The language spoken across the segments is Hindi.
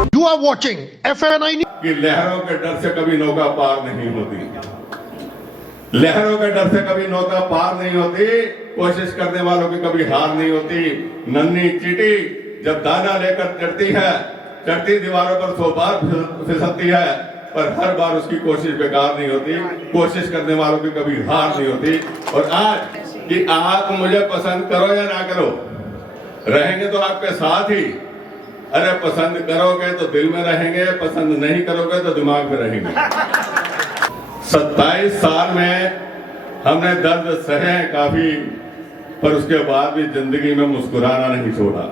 You are watching FNI कि लहरों के डर से कभी नौका पार नहीं होती, लहरों के डर से कभी नौका पार नहीं होती, कोशिश करने वालों की कभी हार नहीं होती। नन्ही चींटी जब दाना लेकर चढ़ती है, चढ़ती दीवारों पर 100 बार फिसलती है, पर हर बार उसकी कोशिश बेकार नहीं होती। कोशिश करने वालों की कभी हार नहीं होती। और आज कि आप मुझे पसंद करो या ना करो, रहेंगे तो आपके साथ ही। अरे पसंद करोगे तो दिल में रहेंगे, पसंद नहीं करोगे तो दिमाग में रहेंगे। 27 साल में हमने दर्द सहे काफी, पर उसके बाद भी जिंदगी में मुस्कुराना नहीं छोड़ा।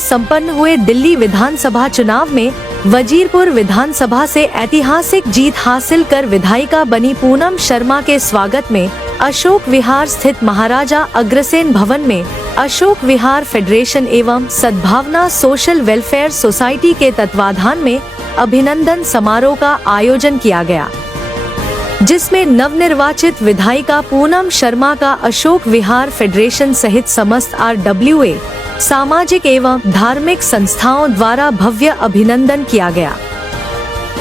संपन्न हुए दिल्ली विधानसभा चुनाव में वजीरपुर विधानसभा से ऐतिहासिक जीत हासिल कर विधायिका बनी पूनम शर्मा के स्वागत में अशोक विहार स्थित महाराजा अग्रसेन भवन में अशोक विहार फेडरेशन एवं सद्भावना सोशल वेलफेयर सोसाइटी के तत्वाधान में अभिनंदन समारोह का आयोजन किया गया, जिसमें नवनिर्वाचित विधायिका पूनम शर्मा का अशोक विहार फेडरेशन सहित समस्त RWA सामाजिक एवं धार्मिक संस्थाओं द्वारा भव्य अभिनंदन किया गया।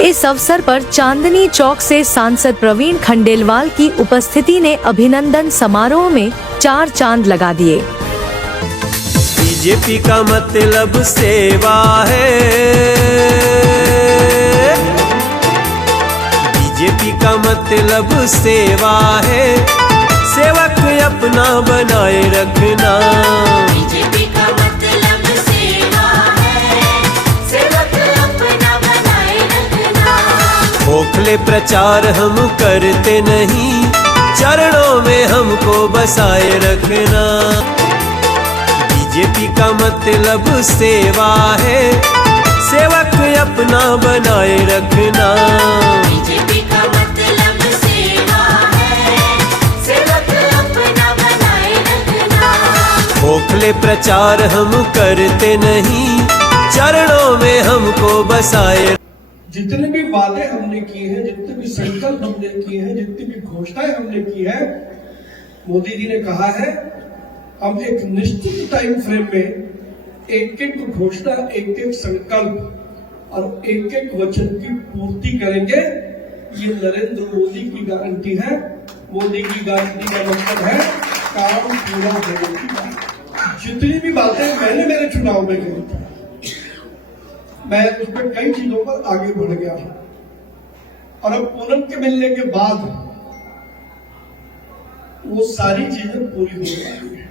इस अवसर पर चांदनी चौक से सांसद प्रवीण खंडेलवाल की उपस्थिति ने अभिनंदन समारोह में 4 चांद लगा दिए। बीजेपी का मतलब सेवा है, बीजेपी का मतलब सेवा है, सेवक अपना बनाए रखना। बीजेपी का मतलब सेवा है, सेवक अपना बनाए रखना। खोखले प्रचार हम करते नहीं, चरणों में हमको बसाए रखना। बीजेपी का मतलब सेवा है, सेवक अपना बनाए रखना। बीजेपी का मतलब सेवा है, सेवक अपना बनाए रखना। खोखले प्रचार हम करते नहीं, चरणों में हमको बसाए। जितने भी वादे हमने किए हैं, जितने भी संकल्प हमने किए हैं, जितनी भी घोषणाएं हमने की है, मोदी जी ने कहा है हम एक निश्चित टाइम फ्रेम में एक एक घोषणा, एक एक संकल्प और एक एक वचन की पूर्ति करेंगे। ये नरेंद्र मोदी की गारंटी है। मोदी की गारंटी का मतलब है काम पूरा होने की बात। जितनी भी बातें मैंने मेरे चुनाव में कही थी, मैं उसमें कई चीजों पर आगे बढ़ गया हूं। और अब पूनम के मिलने के बाद वो सारी चीजें पूरी होने वाली है।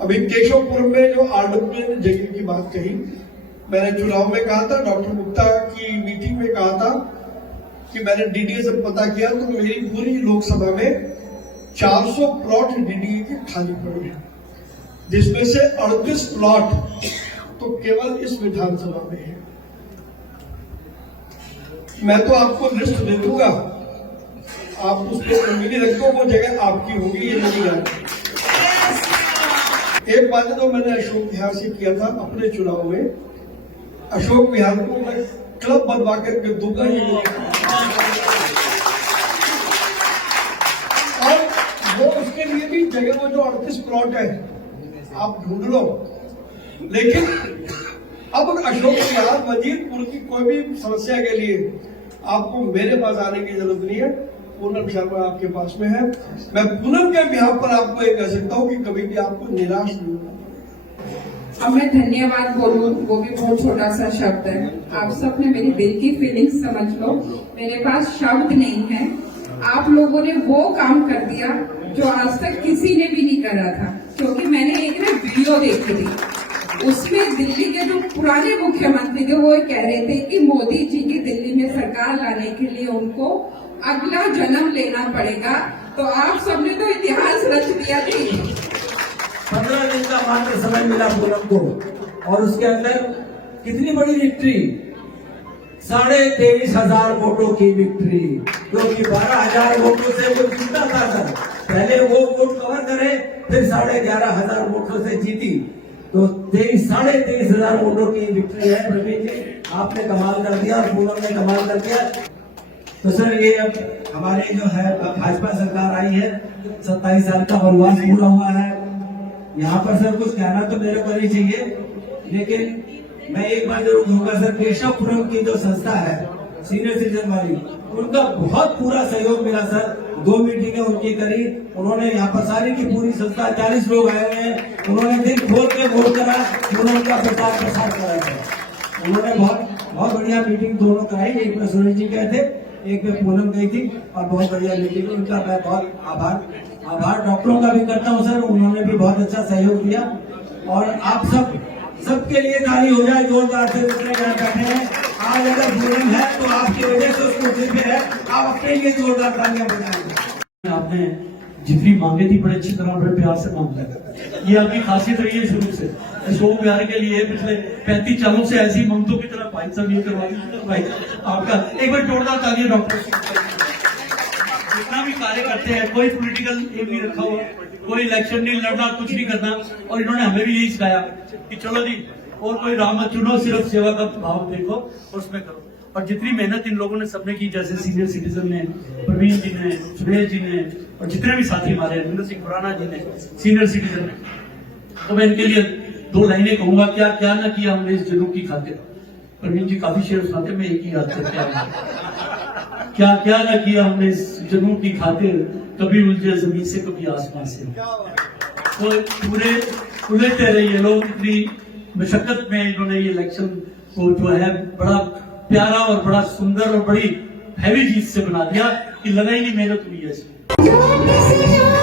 अभी केशवपुर में जो RWA ने जगह की बात कही, मैंने चुनाव में कहा था, डॉक्टर गुप्ता की मीटिंग में कहा था कि मैंने DDA से पता किया तो मेरी पूरी लोकसभा में 400 प्लॉट DDA के खाली पड़े हैं, जिसमें से 38 प्लॉट तो केवल इस विधानसभा में है। मैं तो आपको लिस्ट दे दूंगा, आप उसको उम्मीद रखो, वो जगह आपकी होगी, ये नहीं जानते। एक बात तो मैंने अशोक विहार से किया था अपने चुनाव में, अशोक विहार को मैं क्लब बनवा करके दूंगा ही नहीं। और वो उसके लिए भी जगह, वो जो 38 प्लॉट है आप ढूंढ लो। लेकिन अब अशोक विहार वजीरपुर की कोई भी समस्या के लिए आपको मेरे पास आने की जरूरत नहीं है। पूनम शर्मा आपके पास में है। मैं पूनम के बिहार पर आपको ये कह सकता हूँ कि कभी भी आपको निराश नहीं होना। अब मैं धन्यवाद बोलूं, वो भी बहुत छोटा सा शब्द है। आप सब ने मेरी दिल की फीलिंग्स समझ लो, मेरे पास शब्द नहीं है। आप लोगों ने वो काम कर दिया जो आज तक किसी ने भी नहीं करा था। क्योंकि मैंने एक ना वीडियो देखी थी, उसमें दिल्ली के जो पुराने मुख्यमंत्री थे वो कह रहे थे कि मोदी जी की दिल्ली में सरकार लाने के लिए उनको अगला जन्म लेना पड़ेगा। तो आप सबने तो इतिहास रच दिया थी। 15 दिन का मात्र समय मिला पूनम को, और उसके अंदर कितनी बड़ी विक्ट्री, 23,500 वोटों की विक्ट्री, क्योंकि 12,000 वोटों से वो जीता था सर। पहले वो वोट कवर करे, फिर 11,500 वोटों से जीती, तो 23,500 वोटों की विक्ट्री है। प्रवीण जी आपने कमाल कर दिया और पूनम ने कमाल कर दिया। तो सर ये अब हमारे जो है भाजपा सरकार आई है, 27 साल का वनवास पूरा हुआ है। यहाँ पर सर कुछ कहना तो मेरे को नहीं चाहिए, लेकिन मैं एक बार जरूर कहूँगा सर, केशवपुरम की जो संस्था है सीनियर सिटीजन वाली, उनका बहुत पूरा सहयोग मिला सर। 2 मीटिंगें उनकी करी, उन्होंने यहाँ पर सारी की पूरी संस्था 40 लोग आए हुए हैं, उन्होंने दिल खोल के वोट करा, उन्होंने उनका प्रचार प्रसार करा था। उन्होंने बहुत बढ़िया मीटिंग दोनों कराई, एक में सुरेश जी गए थे, एक में पूनम गई थी, और बहुत बढ़िया मीटिंग। उनका मैं बहुत आभार डॉक्टरों का भी करता हूँ सर, उन्होंने भी बहुत अच्छा सहयोग दिया। और आप सबके लिए ताली हो जाए जोरदार से, जितने यहाँ बैठे हैं। आज अगर पूनम है तो आपकी वजह से उसको दिल पे है, आप अपने लिए जोरदार तालियां बजाएंगे। आपने जितनी मांगे थी बड़े अच्छी तरह बड़े प्यार से मांग लिया, ये आपकी खासियत रही है शुरू से। अशोक बिहार के लिए पिछले 35 सालों से ऐसी ममतों की तरह भाई साहब ये करवाई आपका एक बार जोरदार तालियां डॉक्टर। जितना भी कार्य करते हैं, कोई पॉलिटिकल एम नहीं रखा हुआ, कोई इलेक्शन नहीं लड़ना, कुछ नहीं करना। और इन्होंने हमें भी यही सिखाया कि चलो जी, और कोई राह मत चुनो, सिर्फ सेवा का भाव देखो और उसमें करो। और जितनी मेहनत इन लोगों ने सबने की, जैसे सीनियर सिटीजन ने, प्रवीण जी ने, सुरेश जी ने, और जितने भी साथी हमारे रविंद्र सिंह खुराना जी ने, सीनियर सिटीजन ने, तो मैं इनके लिए 2 लाइनें कहूंगा। क्या क्या ना किया हमने इस जनों की खातिर। प्रवीण जी काफी शेर सुनाते, मैं एक ही याद करके आऊंगा। क्या क्या ना किया हमने इस जनों की खातिर, कभी उलझे जमीन से कभी आसमान से। तो पूरे उलझते रहे ये लोग, इतनी मशक्कत में इन्होंने ये इलेक्शन को जो है बड़ा प्यारा और बड़ा सुंदर और बड़ी हैवी जीत से बना दिया कि लगा ही नहीं मेहनत हुई है इसमें।